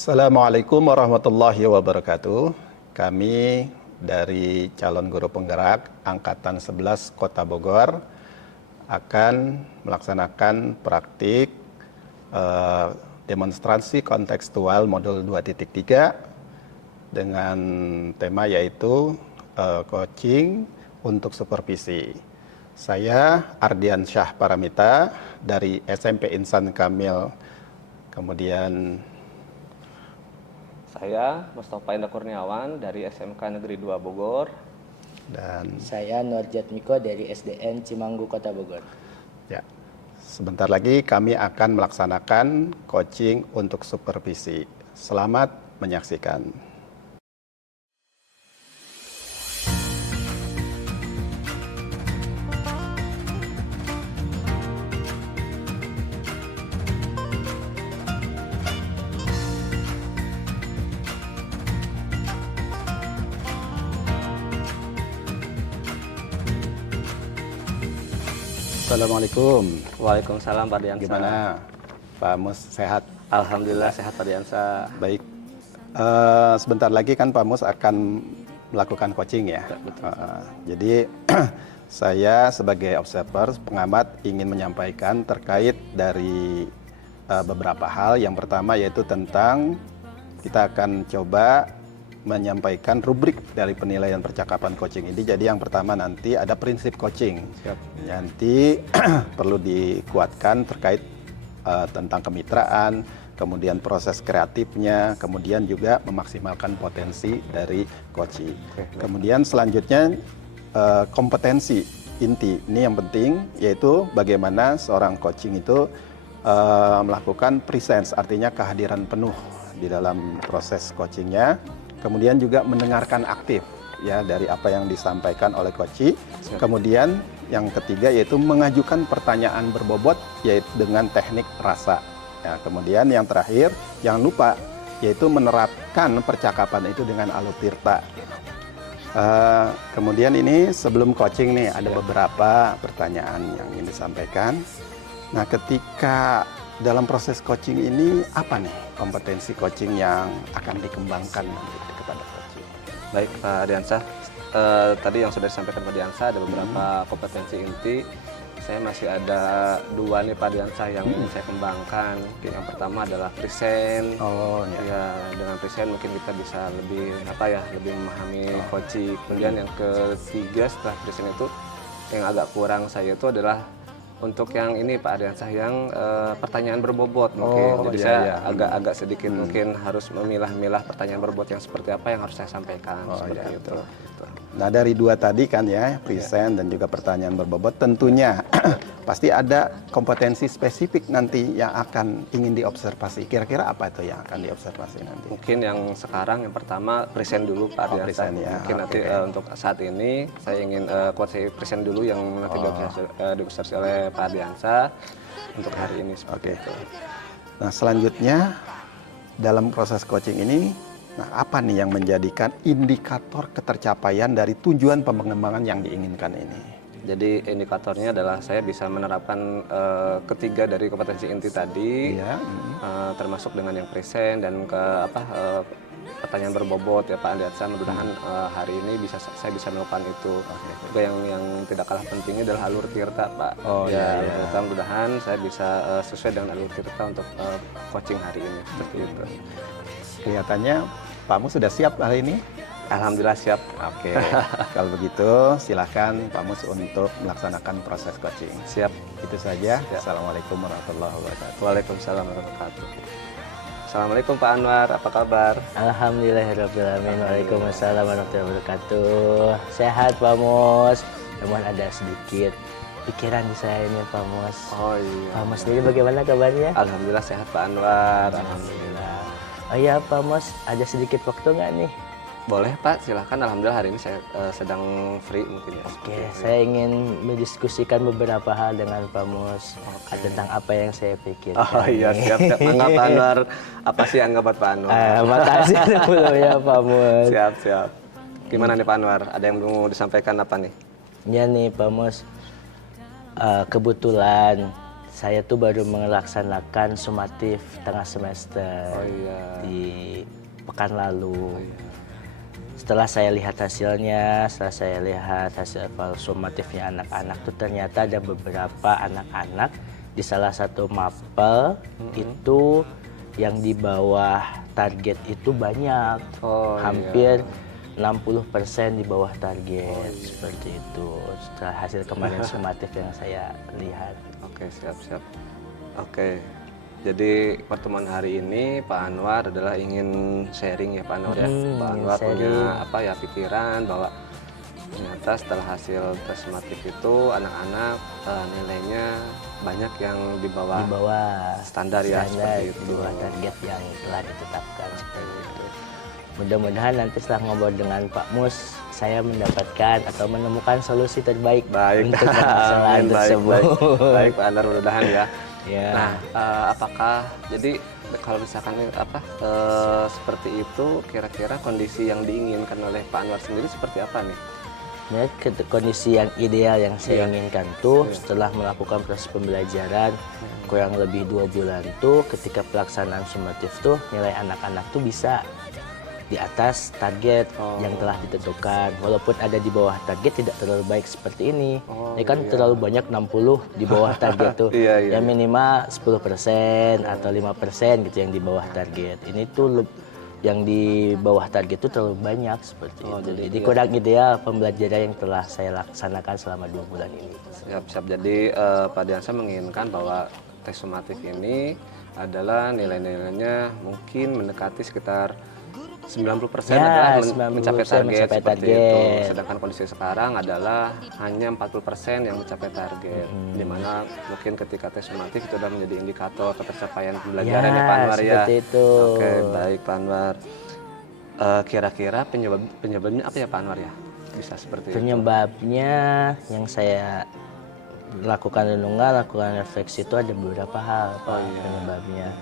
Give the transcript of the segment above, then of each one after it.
Assalamualaikum warahmatullahi wabarakatuh. Kami dari calon guru penggerak Angkatan 11 Kota Bogor akan melaksanakan praktik demonstrasi kontekstual modul 2.3 dengan tema yaitu coaching untuk supervisi. Saya Ardian Syah Paramita dari SMP Insan Kamil, kemudian saya Mustafa Indah Kurniawan dari SMK Negeri 2 Bogor. Dan saya Nurjat Miko dari SDN Cimanggu Kota Bogor. ya, sebentar lagi kami akan melaksanakan coaching untuk supervisi. Selamat menyaksikan. Assalamualaikum. Waalaikumsalam Pak Diansa. Gimana Pak Mus, sehat? Alhamdulillah sehat Pak Diansa. Baik. Sebentar lagi kan Pak Mus akan melakukan coaching ya. Jadi saya sebagai observer, pengamat ingin menyampaikan terkait dari beberapa hal. Yang pertama yaitu tentang kita akan coba menyampaikan rubrik dari penilaian percakapan coaching ini. Jadi yang pertama nanti ada prinsip coaching. Siap. Nanti perlu dikuatkan terkait tentang kemitraan, kemudian proses kreatifnya, kemudian juga memaksimalkan potensi dari coaching. Kemudian selanjutnya kompetensi inti. Ini yang penting yaitu bagaimana seorang coaching itu melakukan presence, artinya kehadiran penuh di dalam proses coachingnya. Kemudian juga mendengarkan aktif ya dari apa yang disampaikan oleh coach. Kemudian yang ketiga yaitu mengajukan pertanyaan berbobot yaitu dengan teknik rasa. Ya, kemudian yang terakhir jangan lupa yaitu menerapkan percakapan itu dengan alutirta. Kemudian ini sebelum coaching nih ada beberapa pertanyaan yang ingin disampaikan. Nah, ketika dalam proses coaching ini apa nih kompetensi coaching yang akan dikembangkan nanti kepada coaching? Baik Pak Diansa, tadi yang sudah disampaikan Pak Diansa ada beberapa kompetensi inti. Saya masih ada dua nih Pak Diansa yang ingin saya kembangkan. Yang pertama adalah present. Oh ya. Dengan present mungkin kita bisa lebih lebih memahami coaching. Kemudian yang ketiga setelah present itu yang agak kurang saya itu adalah untuk yang ini Pak Ardiansah yang pertanyaan berbobot mungkin. Jadi saya agak sedikit mungkin harus memilah-milah pertanyaan berbobot yang seperti apa yang harus saya sampaikan seperti itu. Nah, dari dua tadi kan ya, present dan juga pertanyaan berbobot, tentunya pasti ada kompetensi spesifik nanti yang akan ingin diobservasi. Kira-kira apa itu yang akan diobservasi nanti? Mungkin yang sekarang yang pertama present dulu Pak Ardiansah. Ya. Mungkin nanti untuk saat ini saya ingin kuasai present dulu yang nanti diobservasi oleh Pak Ardiansah untuk hari ini seperti itu. Nah, selanjutnya dalam proses coaching ini, nah apa nih yang menjadikan indikator ketercapaian dari tujuan pengembangan yang diinginkan ini? Jadi indikatornya adalah saya bisa menerapkan ketiga dari kompetensi inti tadi, termasuk dengan yang present dan pertanyaan berbobot ya Pak Ardiansah. Mudah-mudahan hari ini saya bisa melakukan itu. Juga yang tidak kalah pentingnya adalah alur tirta Pak. Alur tirta mudah-mudahan saya bisa sesuai dengan alur tirta untuk coaching hari ini seperti itu. Kelihatannya Pak Mus sudah siap hari ini? Alhamdulillah siap. Oke, kalau begitu silakan Pak Mus untuk melaksanakan proses coaching. Siap. Itu saja. Assalamualaikum warahmatullahi wabarakatuh. Waalaikumsalam warahmatullahi wabarakatuh. Assalamualaikum Pak Anwar, apa kabar? Alhamdulillahirrahmanirrahim. Waalaikumsalam warahmatullahi wabarakatuh. Sehat Pak Mus. Namun ada sedikit pikiran di saya ini Pak Mus. Oh iya. Pak Mus sendiri bagaimana kabarnya? Alhamdulillah sehat Pak Anwar. Alhamdulillah. Oh iya Pak Mus, ada sedikit waktu nggak nih? Boleh Pak, silahkan. Alhamdulillah hari ini saya sedang free mungkin ya. Oke, saya ingin mendiskusikan beberapa hal dengan Pak Mus tentang apa yang saya pikirkan. Oh iya, siap. Anggap Pak Anwar, apa sih anggapan Pak Anwar? Makasih dulu ya Pak Mus. Siap. Gimana nih Pak Anwar? Ada yang mau disampaikan apa nih? Ya nih Pak Mus, kebetulan saya tuh baru melaksanakan sumatif tengah semester di pekan lalu. Setelah saya lihat hasilnya, setelah saya lihat hasil evaluasi sumatifnya anak-anak tuh ternyata ada beberapa anak-anak di salah satu mapel itu yang di bawah target itu banyak, hampir 60% di bawah target, seperti itu. Setelah hasil kemarin sumatif yang saya lihat. Oke, siap. Oke, jadi pertemuan hari ini Pak Anwar adalah ingin sharing ya Pak Anwar ya. Pak Anwar punya apa ya pikiran bahwa ternyata setelah hasil tes sumatif itu anak-anak nilainya banyak yang di bawah standar ya, seperti itu. Di bawah target yang telah ditetapkan seperti itu. Mudah-mudahan nanti setelah ngobrol dengan Pak Mus, saya mendapatkan atau menemukan solusi terbaik untuk permasalahan tersebut. Baik Pak Anwar, mudah-mudahan ya. Ya. Nah, apakah jadi kalau misalkan seperti itu, kira-kira kondisi yang diinginkan oleh Pak Anwar sendiri seperti apa nih? Kondisi yang ideal yang saya inginkan tuh setelah melakukan proses pembelajaran kurang lebih 2 bulan tuh, ketika pelaksanaan sumatif tuh nilai anak-anak tuh bisa di atas target yang telah ditentukan. Walaupun ada di bawah target tidak terlalu baik seperti ini. Ini kan terlalu banyak 60 di bawah target tuh. Ya minimal 10% atau 5% gitu yang di bawah target. Ini tuh yang di bawah target itu terlalu banyak seperti itu. Jadi kurang ideal pembelajaran yang telah saya laksanakan selama 2 bulan ini. Siap. Jadi Pak Diansa menginginkan bahwa tes sumatif ini adalah nilai-nilainya mungkin mendekati sekitar 90% adalah mencapai target seperti itu. Sedangkan kondisi sekarang adalah hanya 40% yang mencapai target. Dimana mungkin ketika tes sumatif itu sudah menjadi indikator ketercapaian pembelajaran ya Pak Anwar ya. Itu. Oke, baik Pak Anwar. Kira-kira penyebabnya apa ya Pak Anwar ya? Bisa seperti penyebabnya yang saya lakukan renungan, lakukan refleksi itu ada beberapa hal penyebabnya.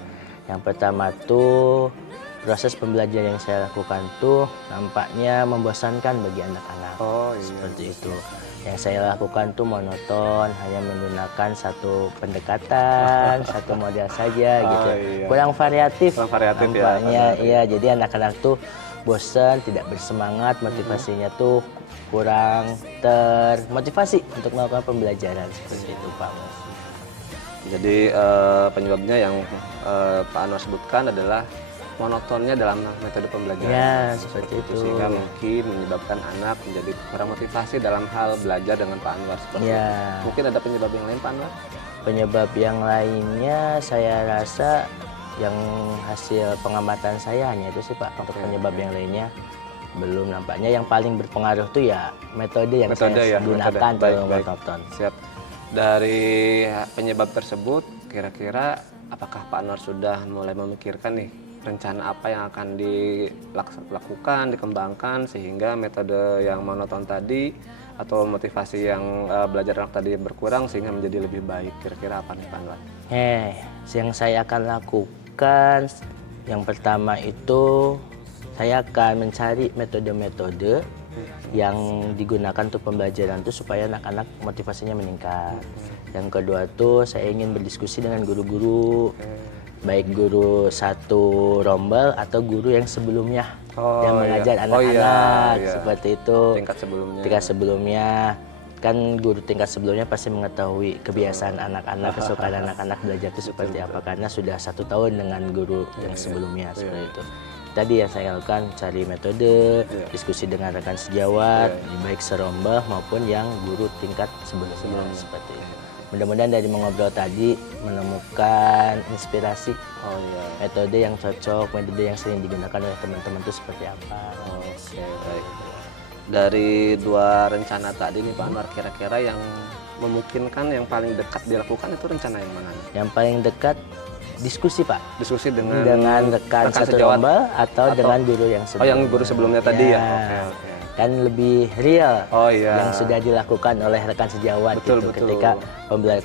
Yang pertama tuh proses pembelajaran yang saya lakukan tuh nampaknya membosankan bagi anak-anak. Seperti itu. Yang saya lakukan tuh monoton, hanya menggunakan satu pendekatan, satu model saja gitu. Kurang variatif. Nampaknya iya, jadi anak-anak tuh bosan, tidak bersemangat, motivasinya tuh kurang termotivasi untuk melakukan pembelajaran seperti itu Pak. Jadi penyebabnya yang Pak Anwar sebutkan adalah monotonnya dalam metode pembelajaran. Ya, seperti itu. Sehingga mungkin menyebabkan anak menjadi kurang motivasi dalam hal belajar dengan Pak Anwar seperti itu. Mungkin ada penyebab yang lain Pak Anwar? Penyebab yang lainnya saya rasa yang hasil pengamatan saya hanya itu sih Pak. Untuk penyebab yang lainnya belum nampaknya. Yang paling berpengaruh tuh ya metode yang saya gunakan dalam monoton. Siap. Dari penyebab tersebut, kira-kira apakah Pak Anwar sudah mulai memikirkan nih rencana apa yang akan dilakukan, dikembangkan sehingga metode yang monoton tadi atau motivasi yang belajar anak tadi berkurang sehingga menjadi lebih baik? Kira-kira apa nih Pak Anwar? Yang saya akan lakukan yang pertama itu saya akan mencari metode-metode yang digunakan untuk pembelajaran itu supaya anak-anak motivasinya meningkat. Yang kedua tuh saya ingin berdiskusi dengan guru-guru, baik guru satu rombel atau guru yang sebelumnya yang mengajar anak-anak seperti itu. Tingkat sebelumnya kan guru tingkat sebelumnya pasti mengetahui kebiasaan anak-anak, kesukaan anak-anak belajar itu seperti apa karena sudah 1 tahun dengan guru yang sebelumnya seperti itu. Tadi yang saya lakukan cari metode, diskusi dengan rekan sejawat, baik serombel maupun yang guru tingkat sebelumnya seperti itu. Mudah-mudahan dari mengobrol tadi menemukan inspirasi metode yang cocok, metode yang sering digunakan oleh teman-teman itu seperti apa. Baik. Dari 2 rencana tadi nih Pak Anwar, kira-kira yang memungkinkan yang paling dekat dilakukan itu rencana yang mana? Yang paling dekat diskusi Pak. Diskusi dengan rekan satu rombel atau dengan guru yang sebelumnya. Yang guru sebelumnya tadi ya. Oke. Kan lebih real yang sudah dilakukan oleh rekan sejawat ketika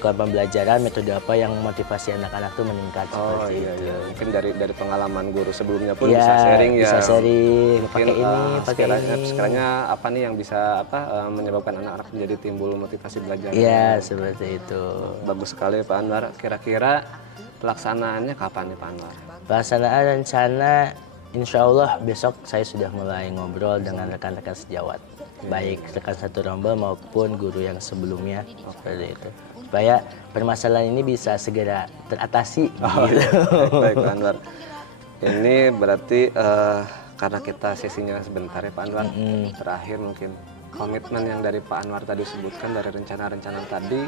pembelajaran metode apa yang motivasi anak-anak tuh meningkat seperti itu. Mungkin dari pengalaman guru sebelumnya pun bisa sharing ya. Bisa sharing, mungkin pakai ini. Sekiranya apa nih yang bisa menyebabkan anak-anak menjadi timbul motivasi belajar. Iya, seperti itu. Bagus sekali Pak Anwar. Kira-kira pelaksanaannya kapan nih Pak Anwar? Pelaksanaan rencana insya Allah besok saya sudah mulai ngobrol dengan rekan-rekan sejawat, baik rekan satu rombel maupun guru yang sebelumnya, seperti itu, supaya permasalahan ini bisa segera teratasi. Gitu. Baik Pak Anwar. Ini berarti karena kita sesinya sebentar ya Pak Anwar. Terakhir mungkin komitmen yang dari Pak Anwar tadi sebutkan, dari rencana-rencana tadi,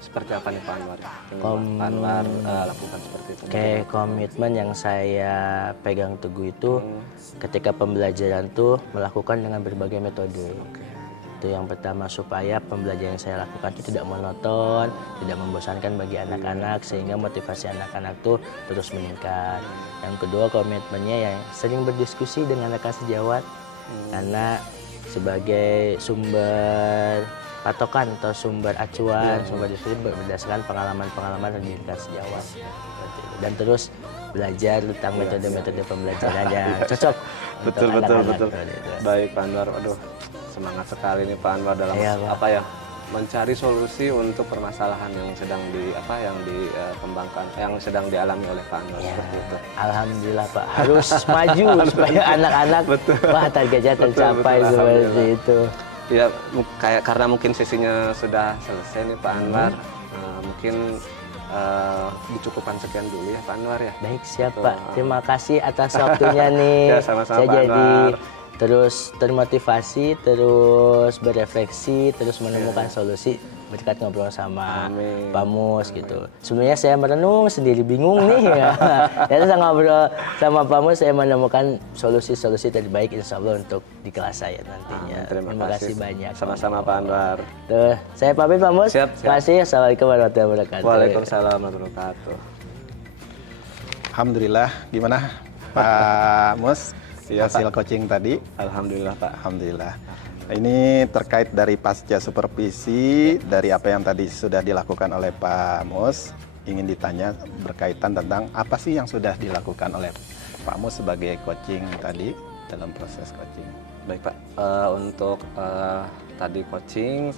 seperti apa nih Pak Anwar? Yang Pak Anwar lakukan seperti itu. Oke, komitmen yang saya pegang teguh itu ketika pembelajaran tuh melakukan dengan berbagai metode. Itu yang pertama, supaya pembelajaran yang saya lakukan itu tidak monoton, tidak membosankan bagi anak-anak, sehingga motivasi anak-anak tuh terus meningkat. Yang kedua, komitmennya yang sering berdiskusi dengan rekan sejawat, karena sebagai sumber patokan atau sumber acuan, sumber diskusi berdasarkan pengalaman-pengalaman dari rekan sejawat. Dan terus belajar tentang metode-metode pembelajaran yang cocok untuk anak-anak. Baik Pak Anwar, aduh semangat sekali nih Pak Anwar dalam apa ya, mencari solusi untuk permasalahan yang sedang dikembangkan, yang sedang dialami oleh Pak Anwar, seperti itu. Alhamdulillah Pak, harus maju supaya anak-anak wah targetnya tercapai seperti itu. Ya, karena mungkin sesinya sudah selesai nih Pak Anwar, mungkin dicukupkan sekian dulu ya Pak Anwar ya. Baik, siap Pak. Terima kasih atas waktunya nih. Ya, sama-sama Saya Pak jadi Anwar. terus termotivasi, terus berefleksi, terus menemukan solusi berkat ngobrol sama Pak Mus gitu. Sebenarnya saya merenung sendiri, bingung nih ya. Terus ngobrol sama Pak Mus, saya menemukan solusi-solusi terbaik insya Allah untuk di kelas saya nantinya. Terima kasih banyak. Sama-sama Pak Anwar. Tuh, saya pamit Pak Mus. Siap. Terima kasih. Assalamualaikum warahmatullahi wabarakatuh. Waalaikumsalam warahmatullahi wabarakatuh. Alhamdulillah, gimana Pak Mus? Hasil coaching tadi? Alhamdulillah Pak. Alhamdulillah. Ini terkait dari pasca supervisi, dari apa yang tadi sudah dilakukan oleh Pak Mus, ingin ditanya berkaitan tentang apa sih yang sudah dilakukan oleh Pak Mus sebagai coaching tadi dalam proses coaching. Baik Pak, untuk tadi coaching,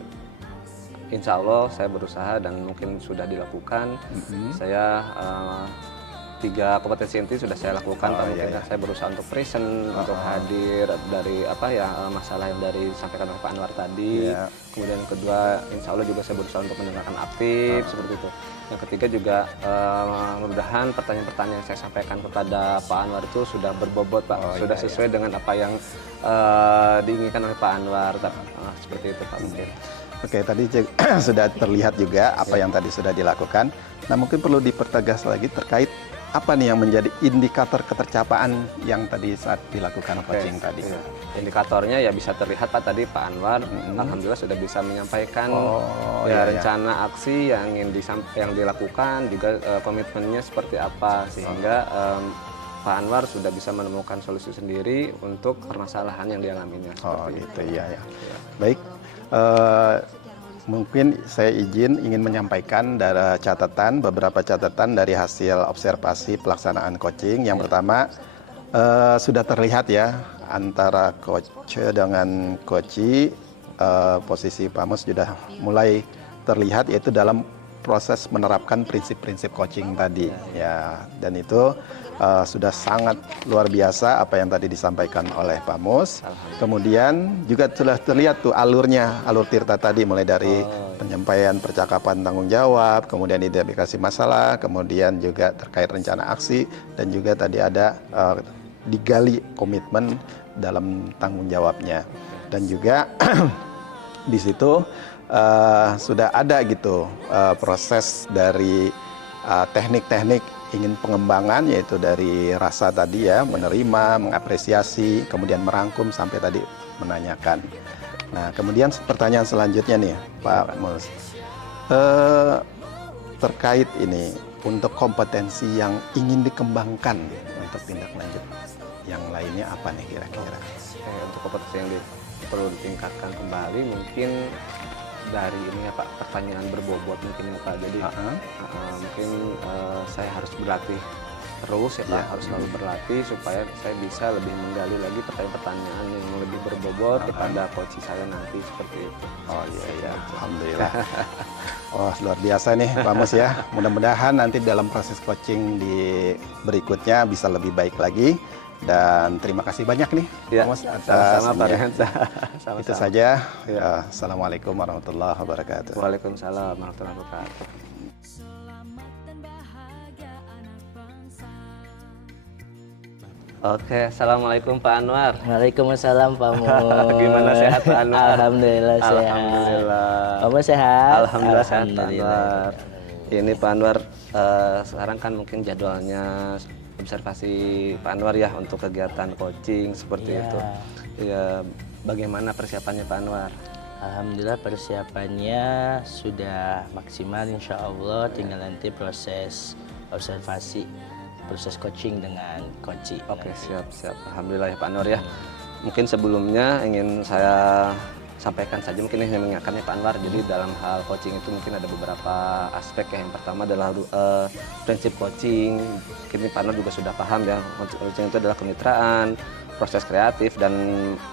insya Allah saya berusaha dan mungkin sudah dilakukan. Saya 3 kompetensi inti sudah saya lakukan. Saya berusaha untuk present, untuk hadir dari masalah yang dari disampaikan oleh Pak Anwar tadi. Kemudian kedua, insya Allah juga saya berusaha untuk mendengarkan aktif seperti itu. Yang ketiga juga mudah-mudahan pertanyaan-pertanyaan yang saya sampaikan kepada Pak Anwar itu sudah berbobot Pak, sudah sesuai dengan apa yang diinginkan oleh Pak Anwar. Seperti itu Pak mungkin. Oke, tadi sudah terlihat juga apa yang tadi sudah dilakukan. Nah, mungkin perlu dipertegas lagi terkait apa nih yang menjadi indikator ketercapaan yang tadi saat dilakukan coaching tadi? Indikatornya ya bisa terlihat Pak, tadi Pak Anwar alhamdulillah sudah bisa menyampaikan rencana aksi yang yang dilakukan, juga komitmennya seperti apa, sehingga Pak Anwar sudah bisa menemukan solusi sendiri untuk permasalahan yang dialaminya. Oh gitu, iya ya. Baik. Mungkin saya ingin menyampaikan beberapa catatan dari hasil observasi pelaksanaan coaching. Yang pertama, sudah terlihat ya antara coach dengan coachee, posisi Pak Mus sudah mulai terlihat, yaitu dalam proses menerapkan prinsip-prinsip coaching tadi ya, dan itu sudah sangat luar biasa apa yang tadi disampaikan oleh Pak Mus. Kemudian juga sudah terlihat tuh alur Tirta tadi, mulai dari penyampaian percakapan tanggung jawab, kemudian identifikasi masalah, kemudian juga terkait rencana aksi, dan juga tadi ada digali komitmen dalam tanggung jawabnya. Dan juga di situ sudah ada gitu proses dari teknik-teknik ingin pengembangan, yaitu dari rasa tadi ya, menerima, mengapresiasi, kemudian merangkum sampai tadi menanyakan. Nah, kemudian pertanyaan selanjutnya nih Pak Mus, terkait ini untuk kompetensi yang ingin dikembangkan untuk tindak lanjut yang lainnya apa nih kira-kira? Untuk kompetensi yang perlu ditingkatkan kembali mungkin dari ini ya Pak, pertanyaan berbobot mungkin ya Pak. Jadi mungkin saya harus berlatih terus ya Pak, harus selalu berlatih supaya saya bisa lebih menggali lagi pertanyaan-pertanyaan yang lebih berbobot kepada coach saya nanti, seperti itu. Oh iya, alhamdulillah. Oh, luar biasa nih Pak Mus ya. Mudah-mudahan nanti dalam proses coaching di berikutnya bisa lebih baik lagi. Dan terima kasih banyak nih, Ya, Mas, atas sama-sama Pak ini ya. Riansa. Sama-sama. Itu saja. Ya. Assalamualaikum warahmatullahi wabarakatuh. Waalaikumsalam warahmatullahi wabarakatuh. Oke, assalamualaikum Pak Anwar. Waalaikumsalam Pak Mu. Gimana sehat Pak Anwar? Alhamdulillah sehat. Alhamdulillah. Pak Mu sehat? Alhamdulillah sehat Pak Alhamdulillah. Anwar. Ini Pak Anwar, sekarang kan mungkin jadwalnya observasi Pak Anwar ya untuk kegiatan coaching seperti Iya. itu. Ya, bagaimana persiapannya Pak Anwar? Alhamdulillah persiapannya sudah maksimal insya Allah, tinggal nanti proses observasi, proses coaching dengan coaching. Oke, siap. Alhamdulillah ya Pak Anwar ya. Mungkin sebelumnya ingin saya sampaikan saja, mungkin ingin mengingatkannya Pak Anwar. Jadi dalam hal coaching itu mungkin ada beberapa aspek ya. Yang pertama adalah prinsip coaching. Mungkin Pak Anwar juga sudah paham ya. Coaching itu adalah kemitraan, proses kreatif dan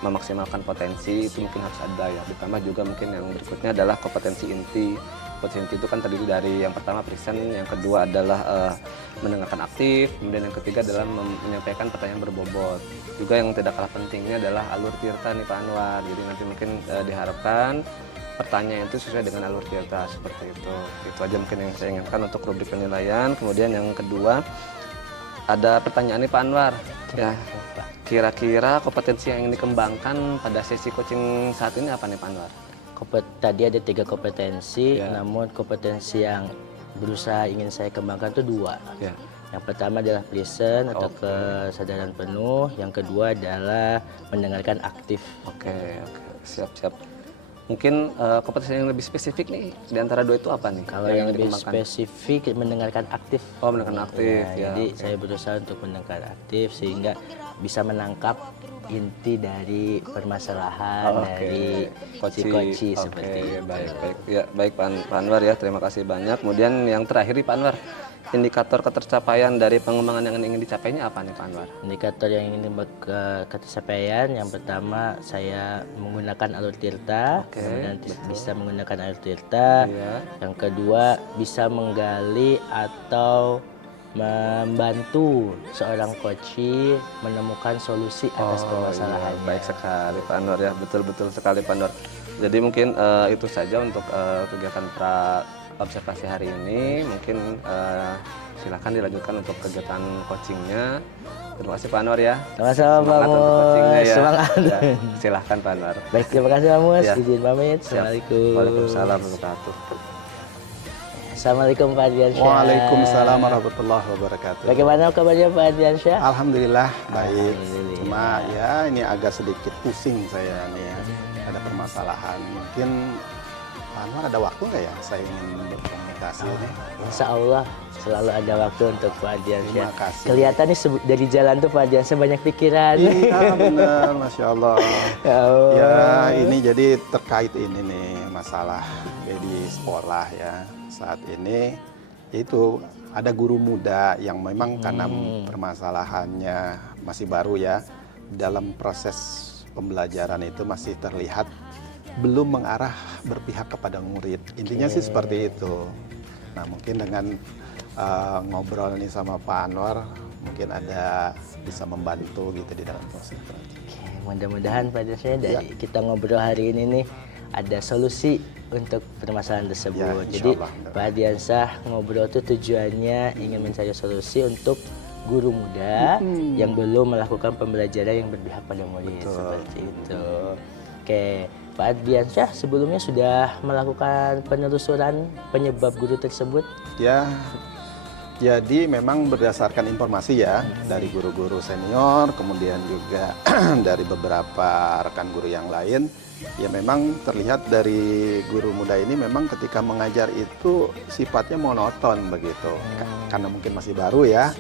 memaksimalkan potensi itu mungkin harus ada ya. Ditambah juga mungkin yang berikutnya adalah kompetensi inti. Kompetensi inti itu kan terdiri dari yang pertama present, yang kedua adalah mendengarkan aktif, kemudian yang ketiga adalah menyampaikan pertanyaan berbobot. Juga yang tidak kalah pentingnya adalah alur tirta nih Pak Anwar. Jadi nanti mungkin diharapkan pertanyaan itu sesuai dengan alur tirta seperti itu. Itu aja mungkin yang saya ingatkan untuk rubrik penilaian. Kemudian yang kedua ada pertanyaan nih Pak Anwar. Ya, kira-kira kompetensi yang ingin dikembangkan pada sesi coaching saat ini apa nih Pak Anwar? Tadi ada 3 kompetensi, Ya. namun kompetensi yang berusaha ingin saya kembangkan itu 2. Ya. Yang pertama adalah present atau kesadaran penuh, yang kedua adalah mendengarkan aktif. Oke, siap. Mungkin kompetensi yang lebih spesifik nih di antara 2 itu apa nih? Kalau yang lebih dikembangkan? spesifik mendengarkan aktif. Oh, mendengarkan aktif ya. Jadi saya berusaha untuk mendengarkan aktif sehingga bisa menangkap inti dari permasalahan dari koci seperti itu. Baik. Ya, baik Pak Anwar ya, terima kasih banyak. Kemudian yang terakhir nih Pak Anwar, indikator ketercapaian dari pengembangan yang ingin dicapainya apa nih Pak Anwar? Indikator yang ingin ketercapaian yang pertama saya menggunakan alur tirta, kemudian bisa menggunakan alur tirta. Iya. Yang kedua bisa menggali atau membantu seorang coach menemukan solusi atas permasalahannya. Iya, baik sekali Pak Anwar ya, betul sekali Pak Anwar. Jadi mungkin itu saja untuk kegiatan pra observasi hari ini. Mungkin silakan dilanjutkan untuk kegiatan coachingnya. Terima kasih Pak Anwar ya. Sama-sama Pak Semangat untuk coachingnya Mus. ya. Semangat. Ya, silahkan Pak Anwar. Baik, terima kasih Pak Mus. Ya. Izin pamit. Siap. Assalamualaikum. Waalaikumsalam warahmatullahi wabarakatuh. Assalamualaikum Pak Ardiansyah. Waalaikumsalam warahmatullahi wabarakatuh. Bagaimana kabarnya Pak Ardiansyah? Alhamdulillah baik. Alhamdulillah. Cuma ya ini agak sedikit pusing saya nih ya. Ada permasalahan. Mungkin Pak Anwar ada waktu nggak ya? Saya ingin berkomunikasi ini. Insya Allah selalu ada waktu untuk Pak Ardiansyah. Terima kasih. Kelihatan nih dari jalan tuh Pak Ardiansyah banyak pikiran. Iya benar, masya Allah. Ya Allah. Ya ini jadi terkait ini nih masalah di sekolah ya saat ini itu ada guru muda yang memang karena permasalahannya masih baru ya dalam proses pembelajaran itu masih terlihat belum mengarah berpihak kepada murid. Intinya sih seperti itu. Nah mungkin dengan ngobrol nih sama Pak Anwar mungkin ada bisa membantu gitu di dalam proses. Oke, mudah-mudahan Pak Ardiansyah dari kita ngobrol hari ini nih ada solusi untuk permasalahan tersebut. Ya, Jadi insyaallah. Pak Ardiansyah ngobrol itu tujuannya ingin mencari solusi untuk guru muda yang belum melakukan pembelajaran yang berpihak pada murid. Seperti itu. Oke, Pak Ardiansyah sebelumnya sudah melakukan penelusuran penyebab guru tersebut? Ya, jadi memang berdasarkan informasi ya dari guru-guru senior, kemudian juga dari beberapa rekan guru yang lain, ya memang terlihat dari guru muda ini memang ketika mengajar itu sifatnya monoton begitu. Karena mungkin masih baru ya,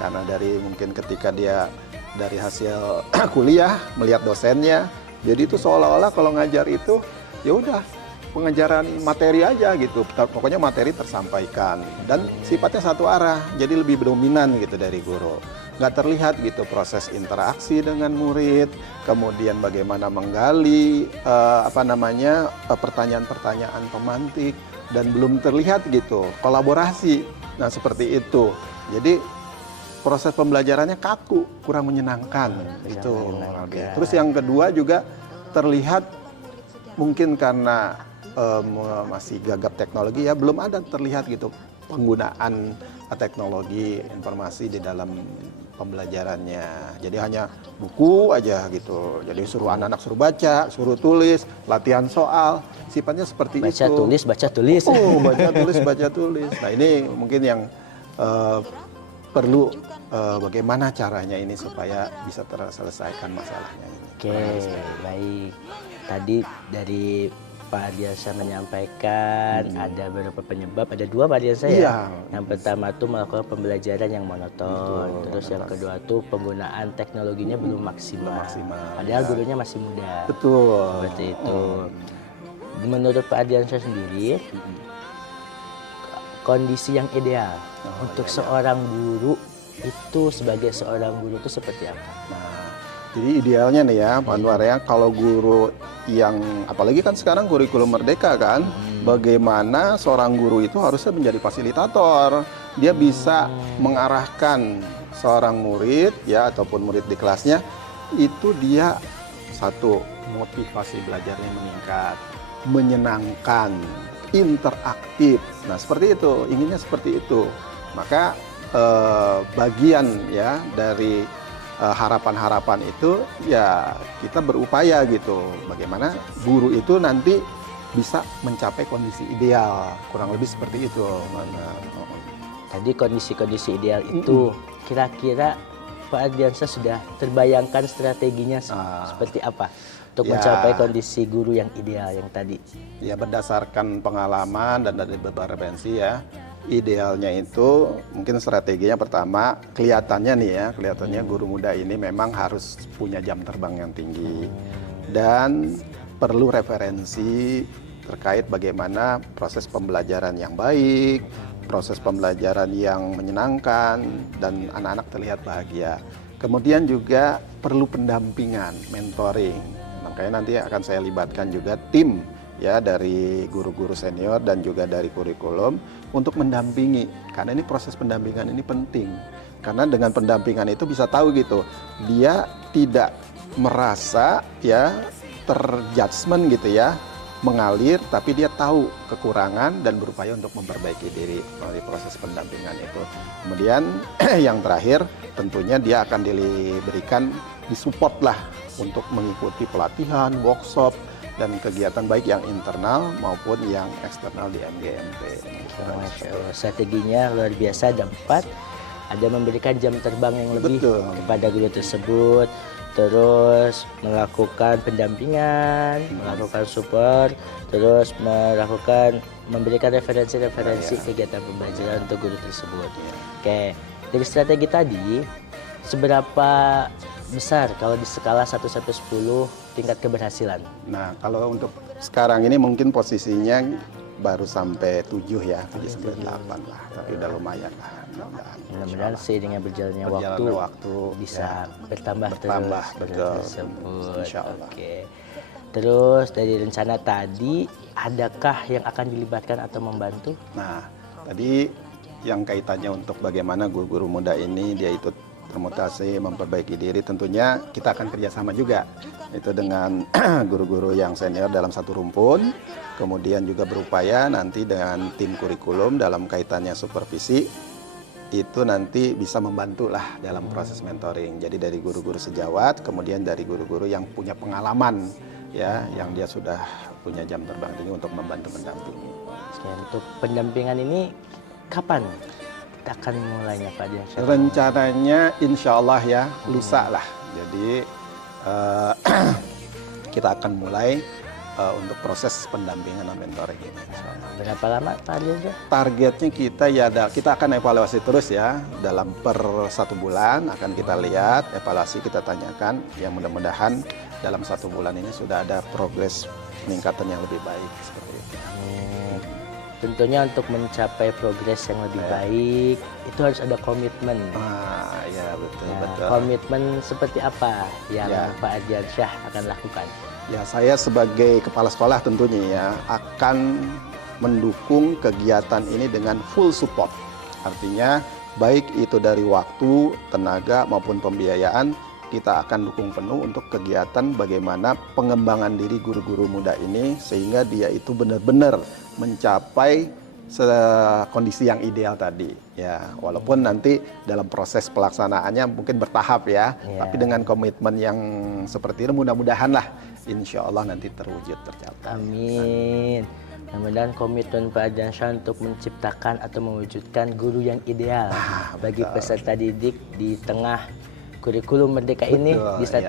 karena dari mungkin ketika dia dari hasil kuliah melihat dosennya, jadi itu seolah-olah kalau ngajar itu ya udah pengajaran materi aja gitu, pokoknya materi tersampaikan dan sifatnya satu arah, jadi lebih dominan gitu dari guru. Nggak terlihat gitu proses interaksi dengan murid, kemudian bagaimana menggali pertanyaan-pertanyaan pemantik dan belum terlihat gitu kolaborasi. Nah seperti itu. Jadi proses pembelajarannya kaku, kurang menyenangkan. Itu Aldi. Terus yang kedua juga terlihat mungkin karena masih gagap teknologi ya, belum ada terlihat gitu penggunaan teknologi informasi di dalam pembelajarannya. Jadi hanya buku aja gitu. Jadi suruh anak-anak suruh baca, suruh tulis, latihan soal, sifatnya seperti Baca itu. tulis, baca tulis. Oh, baca tulis, baca tulis. Nah ini mungkin yang perlu bagaimana caranya ini supaya bisa terselesaikan masalahnya ini. Oke, baik. Tadi dari Pak Ardiansyah menyampaikan ada beberapa penyebab, ada 2 Pak Ardiansyah ya. Iya. Yang pertama tuh melakukan pembelajaran yang monoton. Betul, Terus yang kedua tuh penggunaan teknologinya belum maksimal. Padahal ya. gurunya masih muda. Betul. Seperti itu. Menurut Pak Ardiansyah sendiri, kondisi yang ideal untuk seorang guru itu sebagai seorang guru itu seperti apa? Nah, jadi idealnya nih ya, Pak Anwar ya, kalau guru yang, apalagi kan sekarang kurikulum merdeka kan, bagaimana seorang guru itu harusnya menjadi fasilitator. Dia bisa mengarahkan seorang murid ya, ataupun murid di kelasnya, itu dia satu, motivasi belajarnya meningkat, menyenangkan, interaktif. Nah, seperti itu, inginnya seperti itu. Maka bagian ya dari harapan-harapan itu ya kita berupaya gitu bagaimana guru itu nanti bisa mencapai kondisi ideal, kurang lebih seperti itu. Tadi kondisi-kondisi ideal itu kira-kira Pak Ardiansyah sudah terbayangkan strateginya seperti apa untuk mencapai kondisi guru yang ideal yang tadi? Ya berdasarkan pengalaman dan dari beberapa referensi ya, idealnya itu mungkin strateginya pertama kelihatannya nih ya, kelihatannya guru muda ini memang harus punya jam terbang yang tinggi dan perlu referensi terkait bagaimana proses pembelajaran yang baik, proses pembelajaran yang menyenangkan dan anak-anak terlihat bahagia. Kemudian juga perlu pendampingan, mentoring. Makanya nanti akan saya libatkan juga tim ya dari guru-guru senior dan juga dari kurikulum untuk mendampingi, karena ini proses pendampingan ini penting, karena dengan pendampingan itu bisa tahu gitu dia tidak merasa ya terjudgment gitu ya, mengalir, tapi dia tahu kekurangan dan berupaya untuk memperbaiki diri melalui proses pendampingan itu. Kemudian yang terakhir tentunya dia akan diberikan disupport lah untuk mengikuti pelatihan, workshop dan kegiatan baik yang internal maupun yang eksternal di MGMP. Masya Allah, strateginya luar biasa. Ada 4, ada memberikan jam terbang yang lebih kepada guru tersebut, terus melakukan pendampingan, melakukan support, terus memberikan referensi-referensi kegiatan pembelajaran untuk guru tersebut. Oke, dari strategi tadi, seberapa besar kalau di skala 1 sampai 10 tingkat keberhasilan? Nah, kalau untuk sekarang ini mungkin posisinya baru sampai 7 ya, 7 sampai 8 lah, tapi udah lumayan lah. Mudah-mudahan sih dengan berjalannya waktu bisa bertambah betul. Tersebut. Insya Allah. Oke. Terus dari rencana tadi, adakah yang akan dilibatkan atau membantu? Nah, tadi yang kaitannya untuk bagaimana guru-guru muda ini dia ikut termutasi, memperbaiki diri, tentunya kita akan kerjasama juga itu dengan guru-guru yang senior dalam satu rumpun, kemudian juga berupaya nanti dengan tim kurikulum dalam kaitannya supervisi itu nanti bisa membantu lah dalam proses mentoring. Jadi dari guru-guru sejawat, kemudian dari guru-guru yang punya pengalaman ya, yang dia sudah punya jam terbang tinggi untuk membantu mendampingi. Untuk pendampingan ini kapan akan mulainya Pak Ardiansyah? Rencananya insya Allah ya lusa lah. Jadi kita akan mulai untuk proses pendampingan dan mentoring ini. Berapa lama Pak Ardiansyah? Targetnya kita akan evaluasi terus ya, dalam per 1 bulan akan kita lihat, evaluasi kita tanyakan, yang mudah-mudahan dalam 1 bulan ini sudah ada progres peningkatan yang lebih baik seperti itu. Tentunya untuk mencapai progres yang lebih baik itu harus ada komitmen. Ya betul. Komitmen seperti apa yang Pak Ardiansyah akan lakukan? Ya, saya sebagai kepala sekolah tentunya ya akan mendukung kegiatan ini dengan full support. Artinya baik itu dari waktu, tenaga maupun pembiayaan, kita akan dukung penuh untuk kegiatan bagaimana pengembangan diri guru-guru muda ini sehingga dia itu benar-benar mencapai kondisi yang ideal tadi ya, walaupun nanti dalam proses pelaksanaannya mungkin bertahap ya, tapi dengan komitmen yang seperti ini mudah-mudahan lah insya Allah nanti terwujud tercapai. Amin. Mudah-mudahan komitmen Pak Ardiansyah untuk menciptakan atau mewujudkan guru yang ideal bagi peserta didik di tengah kurikulum Merdeka ini bisa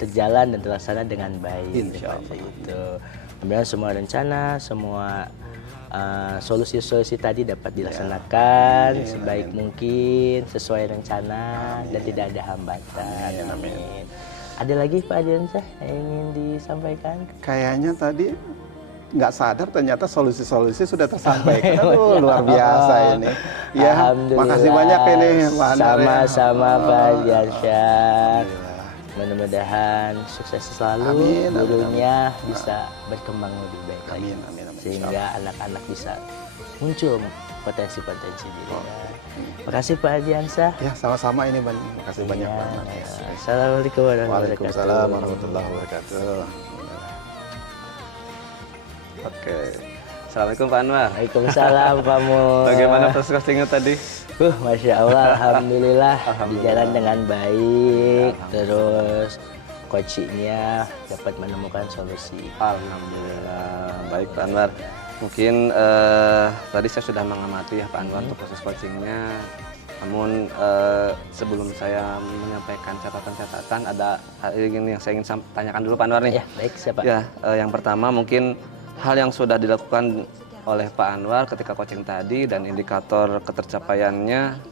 terjalan dan terlaksana dengan baik. Insya Allah. Itu. Kemudian semua rencana, semua solusi-solusi tadi dapat dilaksanakan sebaik mungkin sesuai rencana dan tidak ada hambatan. Amin. Ada lagi Pak Ardiansyah yang ingin disampaikan? Kayaknya tadi nggak sadar ternyata solusi-solusi sudah tersampaikan. Aduh, luar biasa ini. Ya, makasih banyak ini Pak Anwar. Sama-sama Pak Ardiansyah. Mudah-mudahan sukses selalu, gurunya bisa berkembang lebih baik lagi. Sehingga anak-anak bisa muncul potensi-potensi dirinya. Makasih Pak Ardiansyah. Ya, sama-sama ini makasih banyak Pak. Assalamualaikum warahmatullahi wabarakatuh. Waalaikumsalam warahmatullahi wabarakatuh. Oke. Assalamualaikum Pak Anwar. Waalaikumsalam Pak Mun. Bagaimana proses coachingnya tadi? Masya Allah, alhamdulillah berjalan dengan baik. Terus coachingnya dapat menemukan solusi. Alhamdulillah. Baik Pak Anwar. Mungkin tadi saya sudah mengamati ya Pak Anwar untuk proses coachingnya. Namun sebelum saya menyampaikan catatan-catatan, ada hal yang saya ingin tanyakan dulu Pak Anwar nih. Ya, baik siapa? Ya, yang pertama mungkin hal yang sudah dilakukan oleh Pak Anwar ketika coaching tadi dan indikator ketercapaiannya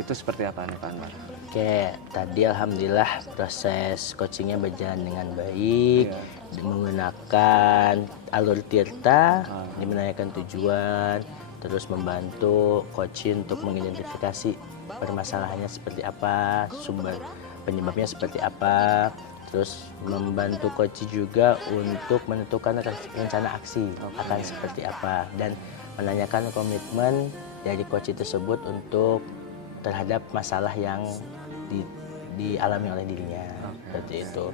itu seperti apa nih Pak Anwar? Oke, tadi alhamdulillah proses coachingnya berjalan dengan baik, menggunakan alur tirta, menanyakan tujuan, terus membantu coaching untuk mengidentifikasi permasalahannya seperti apa, sumber penyebabnya seperti apa, terus membantu coach juga untuk menentukan rencana aksi akan seperti apa dan menanyakan komitmen dari coach tersebut untuk terhadap masalah yang dialami oleh dirinya. Seperti itu.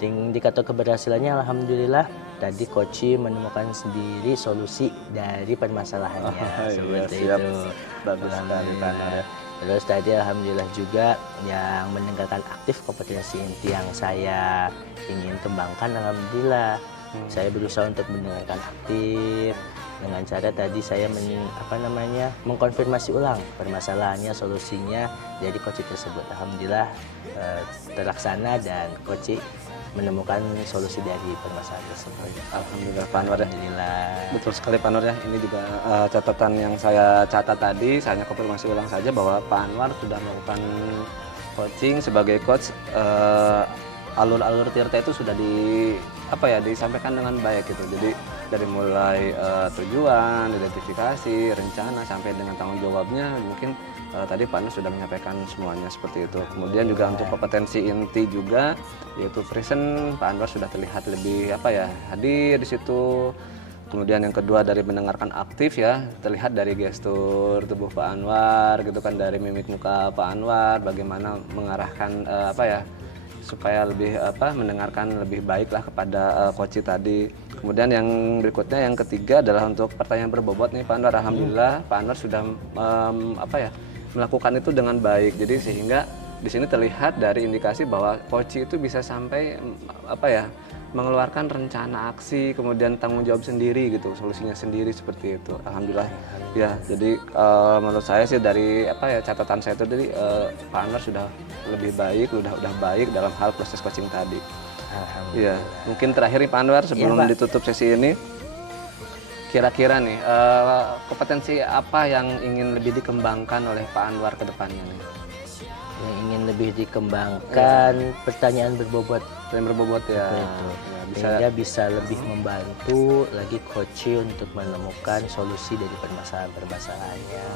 Indikator keberhasilannya alhamdulillah tadi coach menemukan sendiri solusi dari permasalahannya. Seperti itu. Bagus sekali Pak Anwar ya. Terus tadi alhamdulillah juga yang mendengarkan aktif kompetensi inti yang saya ingin kembangkan, alhamdulillah saya berusaha untuk mendengarkan aktif dengan cara tadi saya mengkonfirmasi ulang permasalahannya, solusinya dari coach tersebut. Alhamdulillah terlaksana dan coach menemukan solusi dari permasalahan tersebut. Alhamdulillah Pak Anwar ya. Alhamdulillah. Betul sekali Pak Anwar ya. Ini juga catatan yang saya catat tadi, saya hanya konfirmasi ulang saja bahwa Pak Anwar sudah melakukan coaching sebagai coach. Alur-alur tirta itu sudah disampaikan dengan baik gitu. Jadi dari mulai tujuan, identifikasi, rencana sampai dengan tanggung jawabnya mungkin tadi Pak Anwar sudah menyampaikan semuanya seperti itu. Kemudian juga untuk kompetensi inti juga yaitu present, Pak Anwar sudah terlihat lebih hadir di situ. Kemudian yang kedua dari mendengarkan aktif ya, terlihat dari gestur tubuh Pak Anwar gitu kan, dari mimik muka Pak Anwar bagaimana mengarahkan supaya lebih mendengarkan lebih baik lah kepada coach tadi. Kemudian yang berikutnya yang ketiga adalah untuk pertanyaan berbobot nih Pak Anwar. Alhamdulillah Pak Anwar sudah melakukan itu dengan baik. Jadi sehingga di sini terlihat dari indikasi bahwa coach itu bisa sampai mengeluarkan rencana aksi, kemudian tanggung jawab sendiri gitu, solusinya sendiri seperti itu. Alhamdulillah. Ya, jadi menurut saya sih dari catatan saya itu dari Pak Anwar sudah lebih baik, udah baik dalam hal proses coaching tadi. Iya, mungkin terakhir nih Pak Anwar sebelum ditutup sesi ini, kira-kira nih kompetensi apa yang ingin lebih dikembangkan oleh Pak Anwar ke depannya nih? Yang ingin lebih dikembangkan pertanyaan berbobot. Yang berbobot ya. Sehingga bisa lebih membantu lagi coach untuk menemukan solusi dari permasalahannya.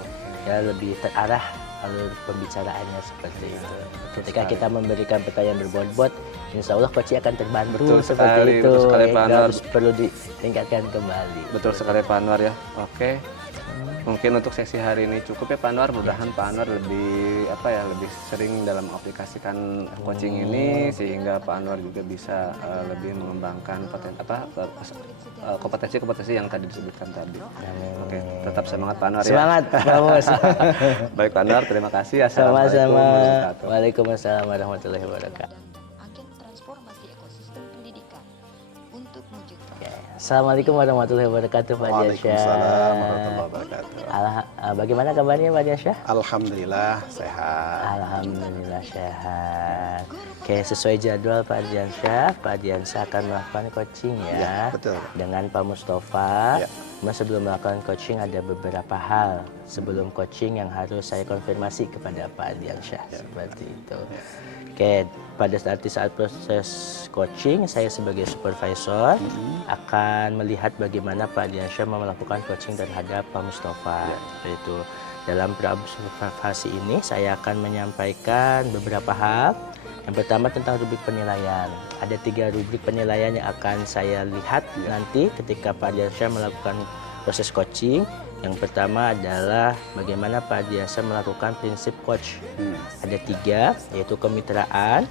Ya lebih terarah alur pembicaraannya seperti itu. Ketika kita memberikan pertanyaan berbobot, insya Allah coach akan terbantu seperti itu. Betul sekali Pak Anwar. Perlu ditingkatkan kembali. Betul sekali Pak Anwar ya. Oke. Mungkin untuk sesi hari ini cukup ya Pak Anwar. Mudah-mudahan Pak Anwar lebih lebih sering dalam aplikasikan coaching ini sehingga Pak Anwar juga bisa lebih mengembangkan kompetensi-kompetensi yang tadi disebutkan tadi. Oke, tetap semangat Pak Anwar ya. Semangat, Pak Mus. Baik Pak Anwar, terima kasih. Sama-sama. Assalamualaikum warahmatullahi wabarakatuh. Waalaikumsalam warahmatullahi wabarakatuh. Agen transformasi ekosistem pendidikan untuk mewujudkan Assalamualaikum warahmatullahi wabarakatuh, Pak Diansyah. Waalaikumsalam warahmatullahi wabarakatuh. Bagaimana kabarnya, Pak Diansyah? Alhamdulillah sehat. Alhamdulillah sehat. Oke, sesuai jadwal Pak Diansyah akan melakukan coaching ya, Ya, betul. dengan Pak Mustafa. Ya. Cuma sebelum melakukan coaching ada beberapa hal sebelum coaching yang harus saya konfirmasi kepada Pak Diansyah, seperti itu. Oke, pada saat proses coaching, saya sebagai supervisor akan melihat bagaimana Pak Diansyah melakukan coaching terhadap Pak Mustafa. Yaitu dalam observasi ini saya akan menyampaikan beberapa hal. Yang pertama tentang rubrik penilaian. Ada 3 rubrik penilaian yang akan saya lihat nanti ketika Pak Diansyah melakukan proses coaching. Yang pertama adalah bagaimana Pak Diansyah melakukan prinsip coach. Ada 3, yaitu kemitraan,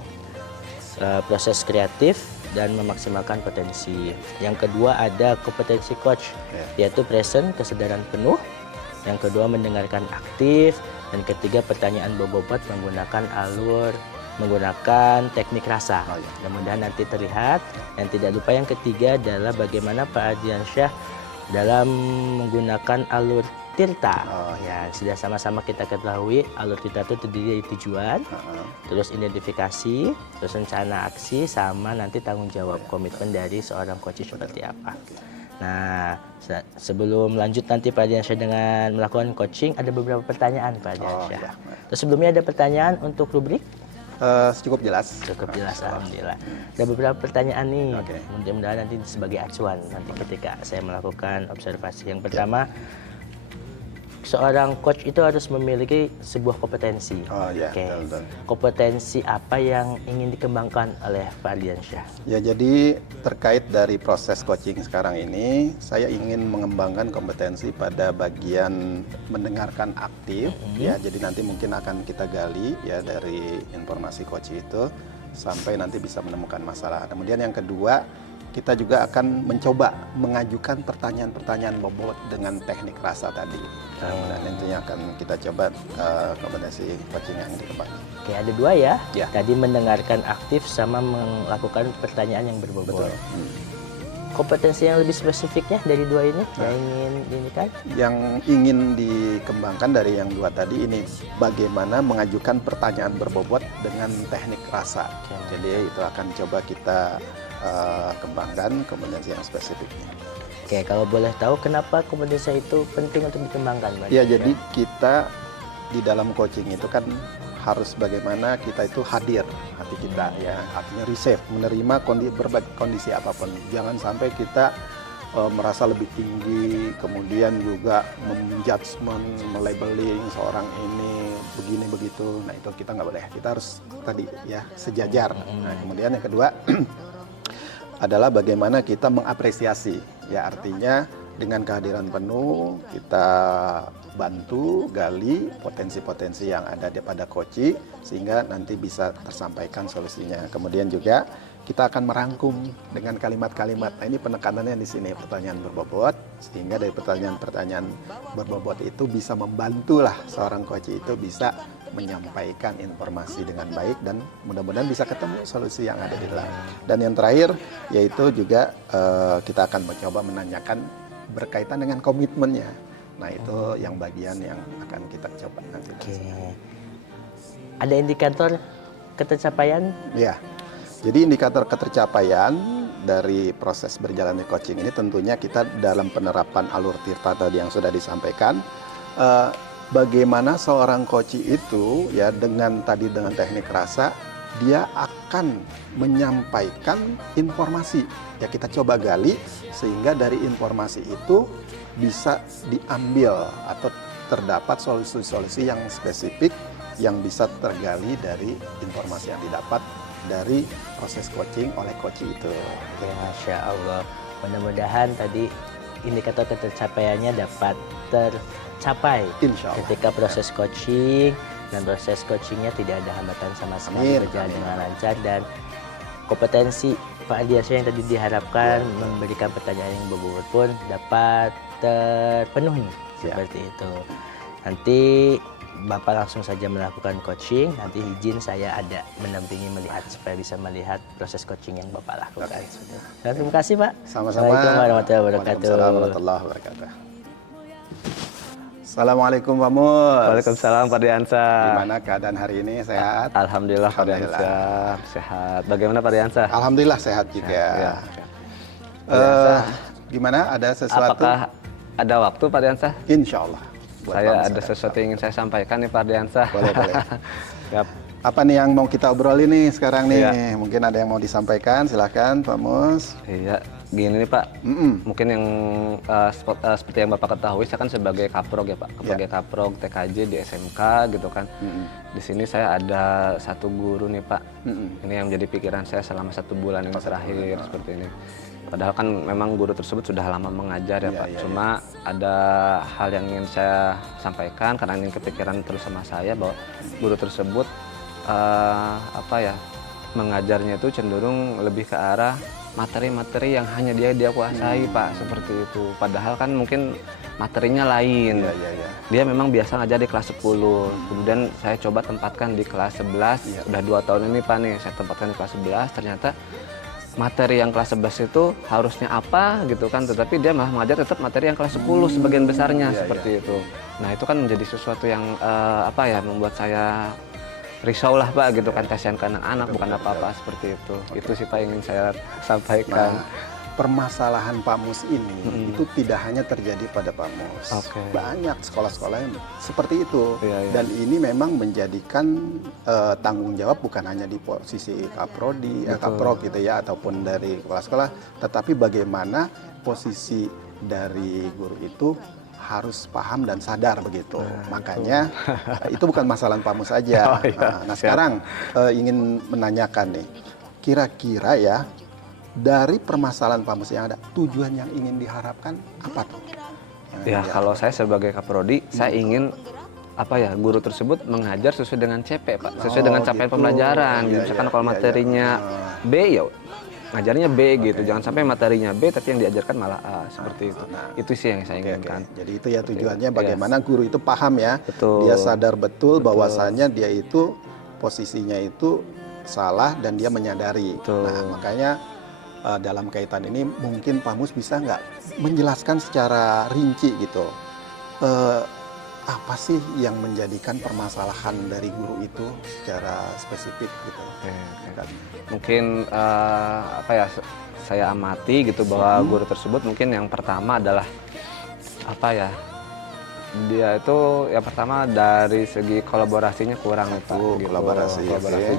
proses kreatif, dan memaksimalkan potensi. Yang kedua ada kompetensi coach, yaitu present, kesadaran penuh. Yang kedua mendengarkan aktif. Dan ketiga pertanyaan bobot menggunakan teknik rasa. Mudah-mudahan nanti terlihat. Dan tidak lupa yang ketiga adalah bagaimana Pak Diansyah dalam menggunakan alur Tirta. Ya, sudah sama-sama kita ketahui alur Tirta itu terdiri dari tujuan, terus identifikasi, terus rencana aksi, sama nanti tanggung jawab komitmen dari seorang coach seperti apa. Nah, sebelum lanjut nanti Pak Diansyah dengan melakukan coaching, ada beberapa pertanyaan Pak Diansyah. Terus sebelumnya ada pertanyaan untuk rubrik? Cukup jelas. Cukup jelas, alhamdulillah. Ada beberapa pertanyaan nih. Mudah-mudahan nanti sebagai acuan nanti ketika saya melakukan observasi. Yang pertama, seorang coach itu harus memiliki sebuah kompetensi. Betul. Kompetensi apa yang ingin dikembangkan oleh Pak Diansyah? Ya, jadi terkait dari proses coaching sekarang ini, saya ingin mengembangkan kompetensi pada bagian mendengarkan aktif. Ya, jadi nanti mungkin akan kita gali ya dari informasi coach itu sampai nanti bisa menemukan masalah. Kemudian yang kedua, kita juga akan mencoba mengajukan pertanyaan-pertanyaan bobot dengan teknik rasa tadi. Dan nantinya akan kita coba kompetensi coaching yang dikembangkan. Oke, ada 2 ya. Tadi mendengarkan aktif sama melakukan pertanyaan yang berbobot. Betul. Kompetensi yang lebih spesifiknya dari 2 ini yang ingin diinginkan? Yang ingin dikembangkan dari yang 2 tadi ini bagaimana mengajukan pertanyaan berbobot dengan teknik rasa. Jadi itu akan coba kita kembangkan kompetensi yang spesifiknya. Oke, kalau boleh tahu kenapa kompetensi itu penting untuk dikembangkan, Pak? Ya, jadi kita di dalam coaching itu kan harus bagaimana kita itu hadir hati kita ya, artinya receive, menerima berbagai kondisi apapun. Jangan sampai kita merasa lebih tinggi, kemudian juga menjudgment, melabeling seorang ini begini begitu. Nah, itu kita nggak boleh. Kita harus tadi ya sejajar. Nah, kemudian yang kedua adalah bagaimana kita mengapresiasi, ya artinya dengan kehadiran penuh kita bantu gali potensi-potensi yang ada pada coach sehingga nanti bisa tersampaikan solusinya. Kemudian juga kita akan merangkum dengan kalimat-kalimat. Nah, ini penekanannya di sini pertanyaan berbobot sehingga dari pertanyaan-pertanyaan berbobot itu bisa membantulah seorang coach itu bisa menyampaikan informasi dengan baik dan mudah-mudahan bisa ketemu solusi yang ada di dalam. Dan yang terakhir yaitu juga kita akan mencoba menanyakan berkaitan dengan komitmennya. Nah, itu yang bagian yang akan kita coba nanti. Oke. Ada indikator ketercapaian? Ya. Jadi indikator ketercapaian dari proses berjalannya coaching ini tentunya kita dalam penerapan alur Tirta tadi yang sudah disampaikan. Bagaimana seorang coach itu ya dengan teknik rasa dia akan menyampaikan informasi. Ya, kita coba gali sehingga dari informasi itu bisa diambil atau terdapat solusi-solusi yang spesifik yang bisa tergali dari informasi yang didapat dari proses coaching oleh coach itu. Oke, Masya Allah. Mudah-mudahan tadi indikator ketercapaiannya dapat tercapai Insya Allah. ketika proses coaching, dan proses coachingnya tidak ada hambatan sama sekali, berjalan dengan lancar, dan kompetensi Pak Andiasya yang tadi diharapkan memberikan pertanyaan yang berbobot pun dapat terpenuhi seperti itu. Nanti Bapak langsung saja melakukan coaching, nanti izin saya ada mendampingi melihat supaya bisa melihat proses coaching yang Bapak lakukan. Dan terima kasih Pak. Sama-sama. Assalamualaikum warahmatullahi wabarakatuh. Waalaikumsalam warahmatullahi wabarakatuh. Assalamualaikum Pak Mus. Waalaikumsalam Pak Diansa. Gimana keadaan hari ini? Sehat? Alhamdulillah Pak Alhamdulillah. Diansa sehat. Bagaimana Pak Diansa? Alhamdulillah sehat juga. Ya. Gimana? Ada sesuatu? Apakah ada waktu Pak Diansa? Insya Allah. Buat Saya bangsa ada dan sesuatu yang ingin saya sampaikan nih Pak Diansa. Boleh, boleh. Siap. Apa nih yang mau kita obrolin nih sekarang nih? Iya. Mungkin ada yang mau disampaikan, silakan Pak Mus. Iya, gini nih Pak. Mungkin yang seperti yang Bapak ketahui, saya kan sebagai kaprog ya Pak, sebagai kaprog TKJ di SMK gitu kan. Di sini saya ada satu guru nih Pak. Ini yang menjadi pikiran saya selama 1 bulan ini terakhir seperti ini. Padahal kan memang guru tersebut sudah lama mengajar ya Pak. Cuma ada hal yang ingin saya sampaikan karena ini kepikiran terus sama saya bahwa guru tersebut mengajarnya itu cenderung lebih ke arah materi-materi yang hanya dia kuasai Pak, seperti itu. Padahal kan mungkin materinya lain. Dia memang biasa ngajar di kelas 10. Kemudian saya coba tempatkan di kelas 11. Udah 2 tahun ini Pak nih saya tempatkan di kelas 11. Ternyata materi yang kelas 11 itu harusnya apa gitu kan, tetapi dia malah mengajar tetap materi yang kelas 10 sebagian besarnya seperti itu. Nah, itu kan menjadi sesuatu yang membuat saya risau lah Pak gitu kan, kasihan ke anak-anak, bukan apa-apa seperti itu. Itu sih Pak ingin saya sampaikan. Nah, permasalahan Pak Mus ini itu tidak hanya terjadi pada Pak Mus. Banyak sekolah-sekolah yang seperti itu. Dan ini memang menjadikan tanggung jawab bukan hanya di posisi kaprodi, kaprog gitu ya, ataupun dari kepala sekolah, tetapi bagaimana posisi dari guru itu harus paham dan sadar begitu. Makanya itu bukan masalah Pak Mus saja. Nah, sekarang ingin menanyakan nih, kira-kira ya dari permasalahan Pak Mus yang ada, tujuan yang ingin diharapkan apa tuh? Ya, kalau saya sebagai kaprodi, saya ingin guru tersebut mengajar sesuai dengan CP Pak, sesuai dengan capaian pembelajaran. Misalkan kalau materinya B ya ngajarnya B gitu, jangan sampai materinya B tapi yang diajarkan malah A, seperti itu. Itu sih yang saya inginkan. Jadi itu ya tujuannya, bagaimana guru itu paham ya, Betul. dia sadar betul bahwasannya dia itu posisinya itu salah dan dia menyadari. Nah, makanya dalam kaitan ini mungkin Pak Mus bisa nggak menjelaskan secara rinci gitu, apa sih yang menjadikan permasalahan dari guru itu secara spesifik gitu? Mungkin saya amati gitu bahwa guru tersebut mungkin yang pertama adalah dia itu yang pertama dari segi kolaborasinya kurang itu. Kolaborasi.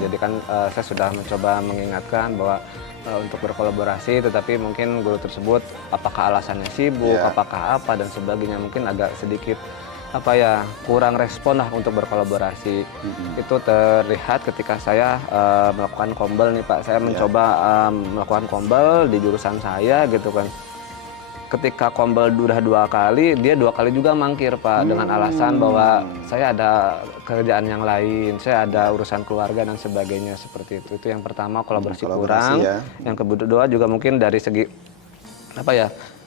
Jadi kan saya sudah mencoba mengingatkan bahwa untuk berkolaborasi, tetapi mungkin guru tersebut apakah alasannya sibuk, apakah apa dan sebagainya, mungkin agak sedikit kurang respon lah untuk berkolaborasi. Itu terlihat ketika saya melakukan kombel nih Pak. Saya mencoba melakukan kombel di jurusan saya gitu kan. Ketika kombel udah 2 kali, dia 2 kali juga mangkir Pak, dengan alasan bahwa saya ada kerjaan yang lain, saya ada urusan keluarga dan sebagainya, seperti itu. Itu yang pertama, kolaborasi kurang. Yang kedua juga mungkin dari segi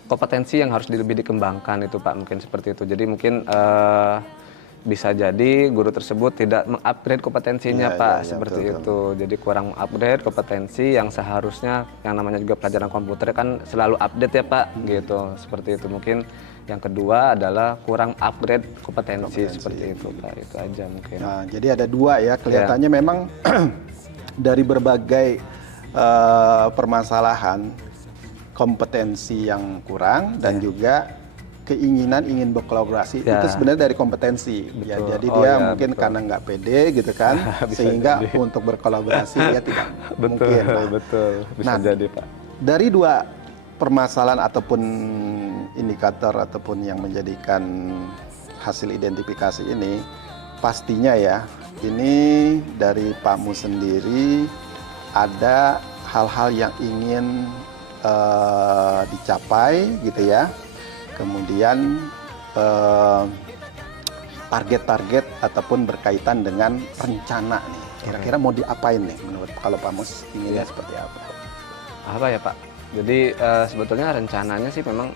kompetensi yang harus lebih dikembangkan itu Pak, mungkin seperti itu. Jadi mungkin bisa jadi guru tersebut tidak mengupgrade kompetensinya Pak, seperti itu. Jadi kurang upgrade kompetensi yang seharusnya, yang namanya juga pelajaran komputer kan selalu update ya Pak, gitu. Seperti itu. Mungkin yang kedua adalah kurang upgrade kompetensi. Seperti itu Pak, itu aja mungkin. Nah, jadi ada 2 ya, kelihatannya memang dari berbagai permasalahan, kompetensi yang kurang dan juga keinginan ingin berkolaborasi itu sebenarnya dari kompetensi. Ya, jadi dia mungkin karena nggak pede gitu kan, sehingga untuk berkolaborasi dia tidak mungkin. Betul, bisa jadi Pak. Dari 2 permasalahan ataupun indikator ataupun yang menjadikan hasil identifikasi ini, pastinya ya ini dari Pak Mus sendiri ada hal-hal yang ingin dicapai gitu ya, kemudian target-target ataupun berkaitan dengan rencana nih. Kira-kira mau diapain nih menurut kalau Pak Mus inginnya seperti apa? Apa ya Pak? Jadi sebetulnya rencananya sih memang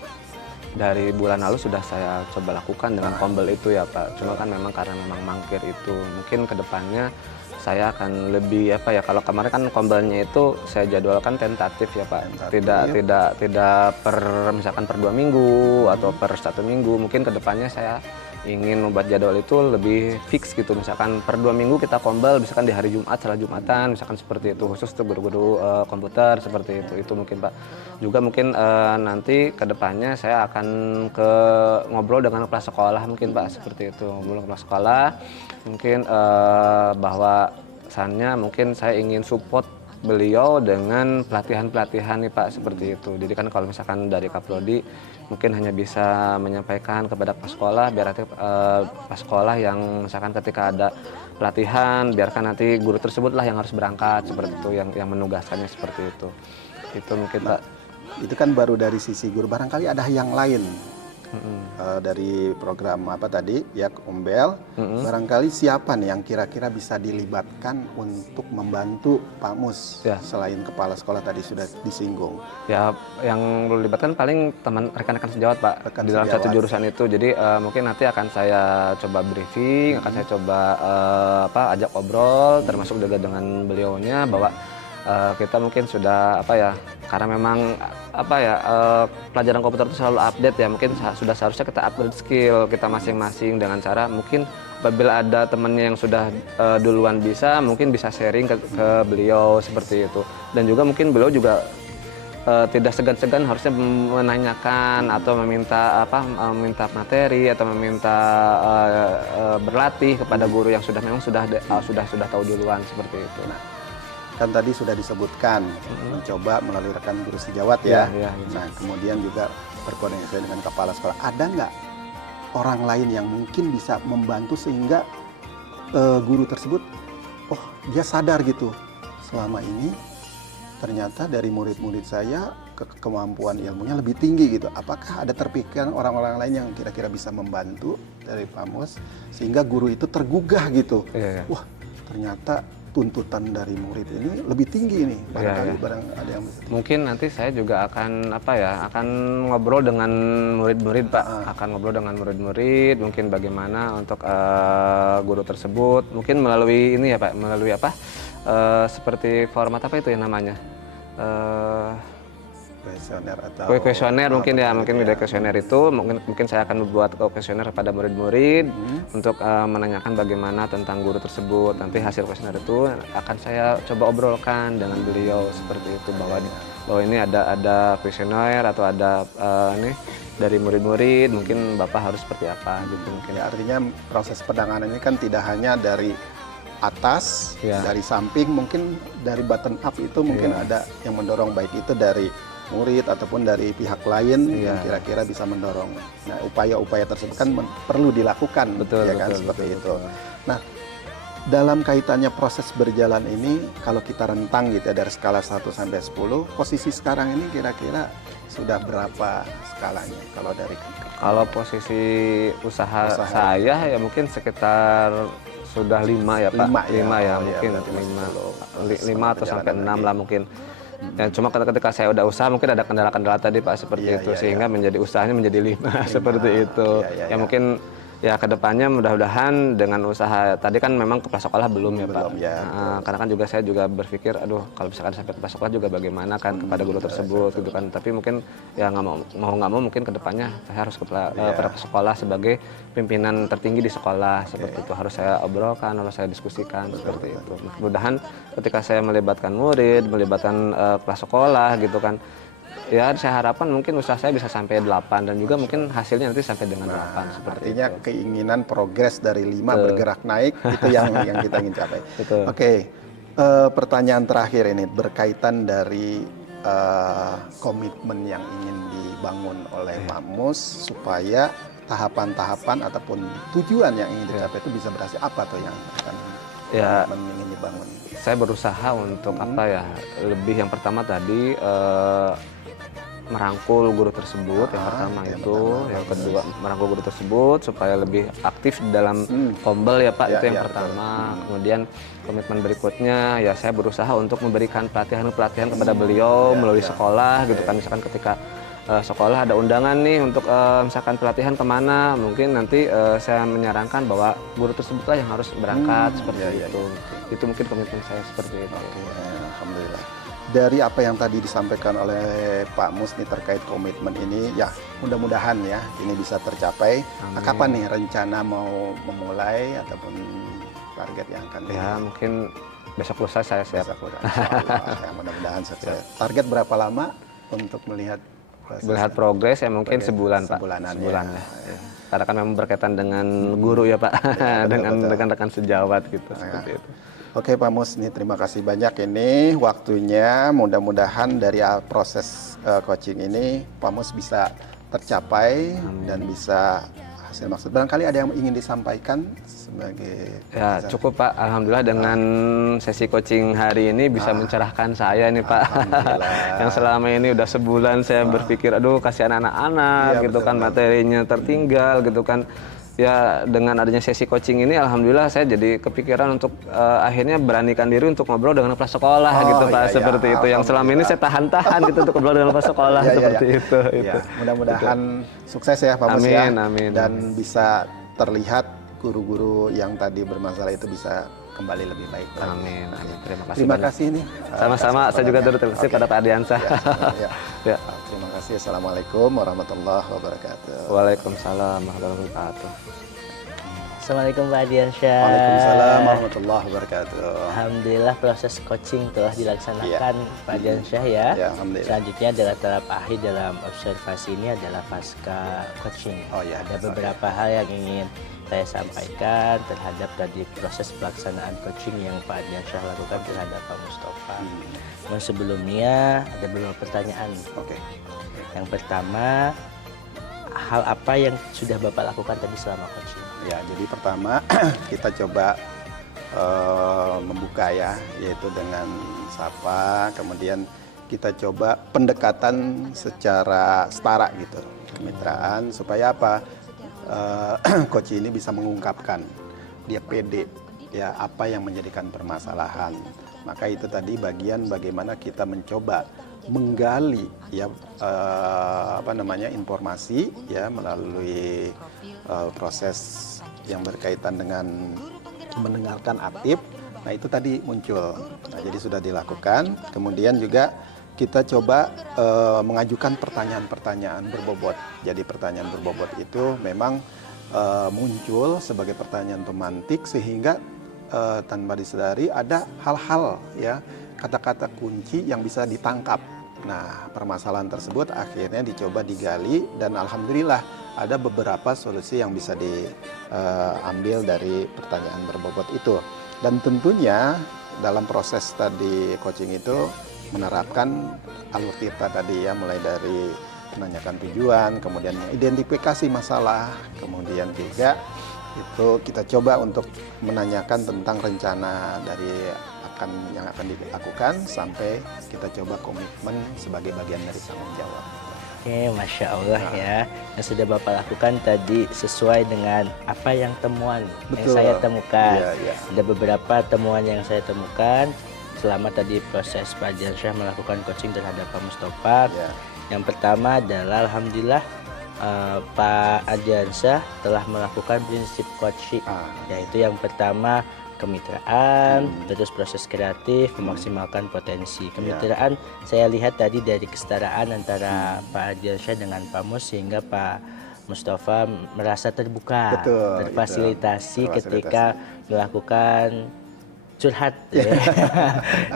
dari bulan lalu sudah saya coba lakukan dengan kombel itu ya Pak. Cuma kan memang karena memang mangkir itu, mungkin kedepannya saya akan lebih apa ya, kalau kemarin kan kombelnya itu saya jadwalkan tentatif ya Pak. Tidak per misalkan per 2 minggu atau per 1 minggu. Mungkin kedepannya saya ingin membuat jadwal itu lebih fix gitu, misalkan per 2 minggu kita kombel, misalkan di hari Jumat, setelah Jumatan, misalkan seperti itu, khusus untuk guru-guru komputer seperti itu mungkin Pak. Juga mungkin nanti kedepannya saya akan ngobrol dengan kepala sekolah mungkin Pak, seperti itu, ngobrol kepala sekolah, mungkin bahwa kesannya mungkin saya ingin support beliau dengan pelatihan-pelatihan nih Pak, seperti itu. Jadi kan kalau misalkan dari Kaprodi mungkin hanya bisa menyampaikan kepada pas sekolah, biar nanti pas sekolah yang misalkan ketika ada pelatihan, biarkan nanti guru tersebutlah yang harus berangkat, seperti itu, yang menugaskannya seperti itu. Itu mungkin Pak. Itu kan baru dari sisi guru, barangkali ada yang lain. Dari program apa tadi ya Kombel, barangkali siapa nih yang kira-kira bisa dilibatkan untuk membantu Pak Mus selain kepala sekolah tadi sudah disinggung? Ya, yang perlu dilibatkan paling teman rekan-rekan sejawat Pak, di dalam satu jurusan itu. Jadi mungkin nanti akan saya coba briefing, akan saya coba ajak obrol, termasuk juga dengan beliaunya, bahwa kita mungkin sudah karena memang pelajaran komputer itu selalu update ya, mungkin sudah seharusnya kita upgrade skill kita masing-masing dengan cara mungkin apabila ada temannya yang sudah duluan mungkin bisa sharing ke beliau seperti itu. Dan juga mungkin beliau juga tidak segan-segan harusnya menanyakan atau meminta materi atau meminta berlatih kepada guru yang memang sudah tahu duluan, seperti itu. Kan tadi sudah disebutkan mencoba melalui rekan guru sejawat ya. Nah, kemudian juga berkoordinasi dengan kepala sekolah. Ada nggak orang lain yang mungkin bisa membantu sehingga guru tersebut, oh dia sadar gitu, selama ini ternyata dari murid-murid saya kemampuan ilmunya lebih tinggi gitu. Apakah ada terpikirkan orang-orang lain yang kira-kira bisa membantu dari Pak Mus sehingga guru itu tergugah gitu? Wah, ternyata tuntutan dari murid ini lebih tinggi nih, barangkali ada yang bisa. Mungkin nanti saya juga akan akan ngobrol dengan murid-murid Pak, akan ngobrol dengan murid-murid mungkin bagaimana untuk guru tersebut, mungkin melalui ini ya Pak, melalui seperti format apa itu yang namanya, kuesioner atau kuesioner mungkin ya, mungkin dari kuesioner itu mungkin saya akan membuat kuesioner kepada murid-murid untuk menanyakan bagaimana tentang guru tersebut. Nanti hasil kuesioner itu akan saya coba obrolkan dengan beliau, seperti itu, bahwa ini ada kuesioner atau ada dari murid-murid, mungkin Bapak harus seperti apa gitu mungkin. Ya, artinya proses penanganan ini kan tidak hanya dari atas, dari samping, mungkin dari bottom up itu mungkin ada yang mendorong, baik itu dari murid ataupun dari pihak lain yang kira-kira bisa mendorong. Nah, upaya-upaya tersebut kan perlu dilakukan, seperti itu. Nah, dalam kaitannya proses berjalan ini, kalau kita rentang gitu ya, dari skala 1 sampai 10, posisi sekarang ini kira-kira sudah berapa skalanya kalau dari? Kalau posisi usaha saya ya mungkin sekitar sudah 5 ya Pak. 5 ya, mungkin 5 atau sampai 6 lah mungkin. Ya, cuma ketika saya udah usaha mungkin ada kendala-kendala tadi Pak, seperti itu, sehingga menjadi usahanya menjadi 5 seperti itu. Ya mungkin ya kedepannya mudah-mudahan dengan usaha tadi kan memang kepala sekolah belum ya Pak. Karena kan juga saya juga berpikir, aduh kalau misalkan sampai kepala sekolah juga bagaimana kan kepada guru tersebut gitu kan. Tapi mungkin ya nggak mau mungkin kedepannya saya harus kepada sekolah sebagai pimpinan tertinggi di sekolah, seperti itu, harus saya obrolkan, harus saya diskusikan, seperti itu. Mudah-mudahan ketika saya melibatkan murid, melibatkan kepala sekolah gitu kan, ya saya harapkan mungkin usaha saya bisa sampai 8 dan juga mungkin hasilnya nanti sampai dengan 8 seperti artinya itu. Keinginan progres dari 5 bergerak naik itu yang kita ingin capai. Oke, pertanyaan terakhir ini berkaitan dari komitmen yang ingin dibangun oleh Pak Mus supaya tahapan-tahapan ataupun tujuan yang ingin dicapai itu bisa berhasil. Apa tuh yang akan ingin dibangun? Saya berusaha untuk lebih, yang pertama tadi merangkul guru tersebut yang pertama itu, yang kedua merangkul guru tersebut supaya lebih aktif dalam Kombel ya Pak, itu yang pertama. Kemudian komitmen berikutnya ya saya berusaha untuk memberikan pelatihan-pelatihan kepada beliau melalui sekolah gitu kan, misalkan ketika sekolah ada undangan nih untuk misalkan pelatihan kemana, mungkin nanti saya menyarankan bahwa guru tersebutlah yang harus berangkat seperti itu. Itu mungkin komitmen saya seperti itu. Alhamdulillah. Dari apa yang tadi disampaikan oleh Pak Mus nih terkait komitmen ini, ya mudah-mudahan ya ini bisa tercapai. Nah, kapan nih rencana mau memulai ataupun target yang akan Ya mungkin besok lusa saya siap. Besok lusa, insyaallah. Ya, mudah-mudahan sukses. Target berapa lama untuk melihat progres ya mungkin sebulan Pak. Sebulan ya. Karena kan memang berkaitan dengan guru ya Pak, dengan rekan-rekan sejawat gitu seperti itu. Oke Pak Mus, nih terima kasih banyak ini waktunya. Mudah-mudahan dari proses coaching ini Pak Mus bisa tercapai dan bisa hasil maksud. Barangkali ada yang ingin disampaikan sebagai ya cukup Pak, alhamdulillah dengan sesi coaching hari ini bisa mencerahkan saya nih Pak. Yang selama ini udah sebulan saya berpikir aduh kasihan anak-anak gitu kan, materinya tertinggal gitu kan. Ya dengan adanya sesi coaching ini alhamdulillah saya jadi kepikiran untuk akhirnya beranikan diri untuk ngobrol dengan kepala sekolah gitu Pak, seperti itu. Yang selama ini saya tahan-tahan gitu untuk ngobrol dengan kepala sekolah seperti itu. Mudah-mudahan sukses ya Pak Mus ya. Amin. Dan bisa terlihat guru-guru yang tadi bermasalah itu bisa kembali lebih baik. Amin. Terima kasih nih. Sama-sama, saya juga turut terima kasih pada Pak Adiansyah. Ya. Terima kasih. Assalamualaikum warahmatullahi wabarakatuh. Waalaikumsalam warahmatullahi wabarakatuh. Assalamualaikum Pak Adiansyah. Waalaikumsalam warahmatullahi wabarakatuh. Alhamdulillah proses coaching telah dilaksanakan Pak Adiansyah ya. Alhamdulillah. Selanjutnya adalah tahap akhir dalam observasi ini adalah pasca coaching. Ada beberapa hal yang ingin saya sampaikan terhadap tadi proses pelaksanaan coaching yang Pak Adiansyah lakukan terhadap Pak Mustafa. Namun sebelumnya ada beberapa pertanyaan. Yang pertama, hal apa yang sudah Bapak lakukan tadi selama coaching? Ya, jadi pertama kita coba membuka ya, yaitu dengan sapa, kemudian kita coba pendekatan secara setara gitu, kemitraan, supaya apa? Coach ini bisa mengungkapkan, dia pede ya apa yang menjadikan permasalahan. Maka itu tadi bagian bagaimana kita mencoba menggali ya informasi ya melalui proses yang berkaitan dengan mendengarkan aktif. Nah itu tadi muncul. Nah jadi sudah dilakukan. Kemudian juga kita coba mengajukan pertanyaan-pertanyaan berbobot. Jadi pertanyaan berbobot itu memang muncul sebagai pertanyaan pemantik sehingga tanpa disadari ada hal-hal ya kata-kata kunci yang bisa ditangkap. Nah permasalahan tersebut akhirnya dicoba digali dan alhamdulillah ada beberapa solusi yang bisa diambil dari pertanyaan berbobot itu. Dan tentunya dalam proses tadi coaching itu menerapkan alur tirta tadi ya, mulai dari menanyakan tujuan, kemudian mengidentifikasi masalah, kemudian juga itu kita coba untuk menanyakan tentang rencana dari yang akan dilakukan sampai kita coba komitmen sebagai bagian dari tanggung jawab. Oke, Masya Allah ya. Yang sudah Bapak lakukan tadi sesuai dengan apa yang temuan yang saya temukan. Ada beberapa temuan yang saya temukan selama tadi proses Pak Adiansyah melakukan coaching terhadap Pak Mustafa. Yang pertama adalah alhamdulillah Pak Adiansyah telah melakukan prinsip coaching, yaitu yang pertama kemitraan, terus proses kreatif, memaksimalkan potensi. Kemitraan saya lihat tadi dari kesetaraan antara Pak Adiansyah dengan Pak Mus sehingga Pak Mustafa merasa terbuka, terfasilitasi ketika melakukan curhat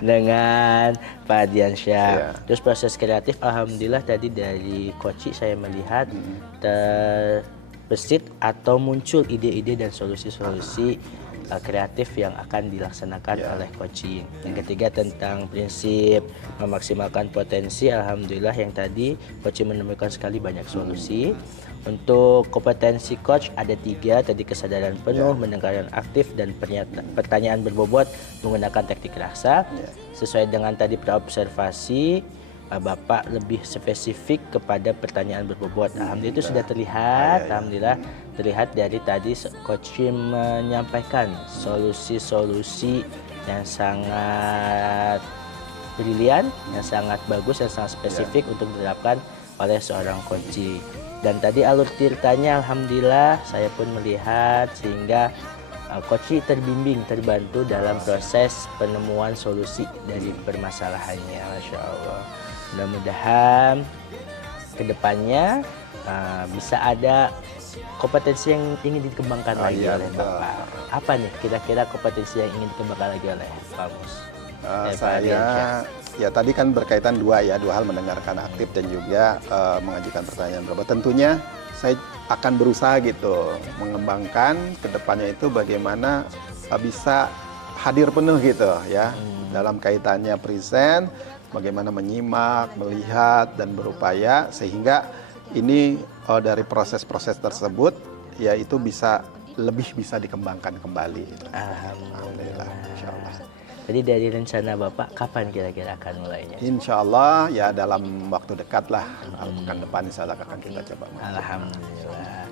dengan Pak Adiansyah. Terus proses kreatif, alhamdulillah tadi dari coaching saya melihat terbesit atau muncul ide-ide dan solusi-solusi kreatif yang akan dilaksanakan oleh coaching. Yang ketiga tentang prinsip memaksimalkan potensi, alhamdulillah yang tadi coaching menemukan sekali banyak solusi. Untuk kompetensi coach ada 3, tadi kesadaran penuh, mendengarkan aktif, dan pertanyaan berbobot menggunakan teknik rasa. Sesuai dengan tadi praobservasi, Bapak lebih spesifik kepada pertanyaan berbobot. Alhamdulillah itu sudah terlihat. Alhamdulillah terlihat dari tadi Coach Jim menyampaikan solusi-solusi yang sangat brilian, yang sangat bagus, yang sangat spesifik untuk diterapkan oleh seorang coach. Dan tadi alur ceritanya alhamdulillah saya pun melihat sehingga coach terbimbing, terbantu dalam proses penemuan solusi dari permasalahannya. Masya Allah. Mudah-mudahan kedepannya bisa ada kompetensi yang ingin dikembangkan lagi oleh Bapak. Apa nih kira-kira kompetensi yang ingin dikembangkan lagi oleh Pak Mus? Saya ya tadi kan berkaitan dua hal, mendengarkan aktif dan juga mengajukan pertanyaan berbobot. Tentunya saya akan berusaha gitu mengembangkan kedepannya itu bagaimana bisa hadir penuh gitu ya dalam kaitannya present, bagaimana menyimak, melihat dan berupaya sehingga ini dari proses-proses tersebut ya itu lebih bisa dikembangkan kembali. Alhamdulillah, insyaallah. Jadi dari rencana Bapak kapan kira-kira akan mulainya? Insya Allah ya dalam waktu dekat lah, pekan depan insya Allah akan kita coba. Alhamdulillah.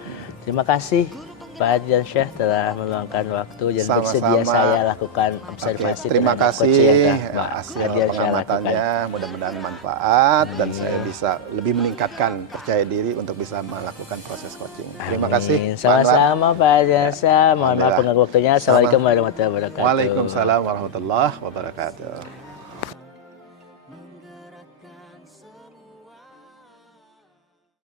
Terima kasih Pak Ardiansyah telah meluangkan waktu dan bersedia Sama-sama. saya lakukan observasi. Terima terhadap kasih coaching yang Pak hasil Ardiansyah pengamatannya, lakukan. mudah-mudahan manfaat dan saya bisa lebih meningkatkan percaya diri untuk bisa melakukan proses coaching. Terima kasih. Amin. Sama-sama Pak Ardiansyah. Mohon maaf Alhamdulillah. pengaruh waktunya. Assalamualaikum warahmatullahi wabarakatuh. Waalaikumsalam warahmatullahi wabarakatuh.